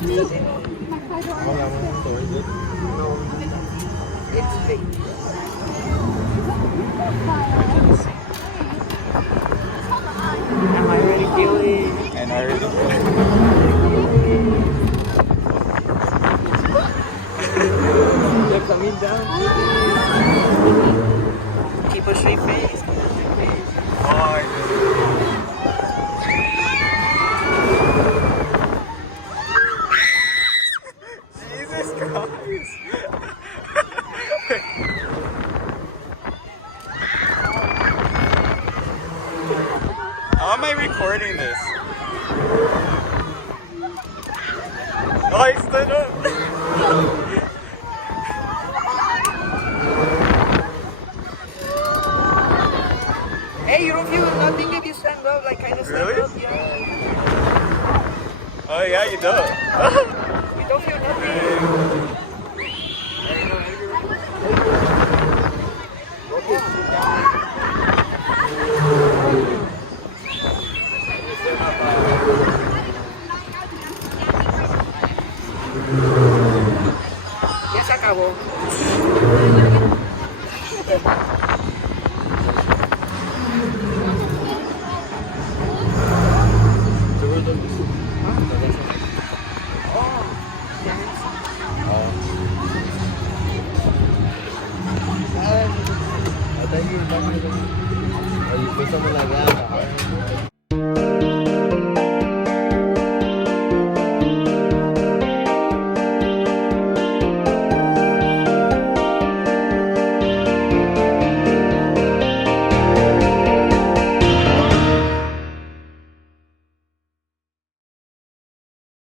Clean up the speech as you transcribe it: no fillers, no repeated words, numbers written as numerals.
It's fake. Am I already feeling? And I already They're coming down. Keep a straight face. Jesus Christ. How am I recording this? Oh, I stood up. Hey, you don't feel nothing if you stand up, like kind of stand Really? up, yeah. Oh yeah, you don't. You don't feel nothing. Ya se acabó.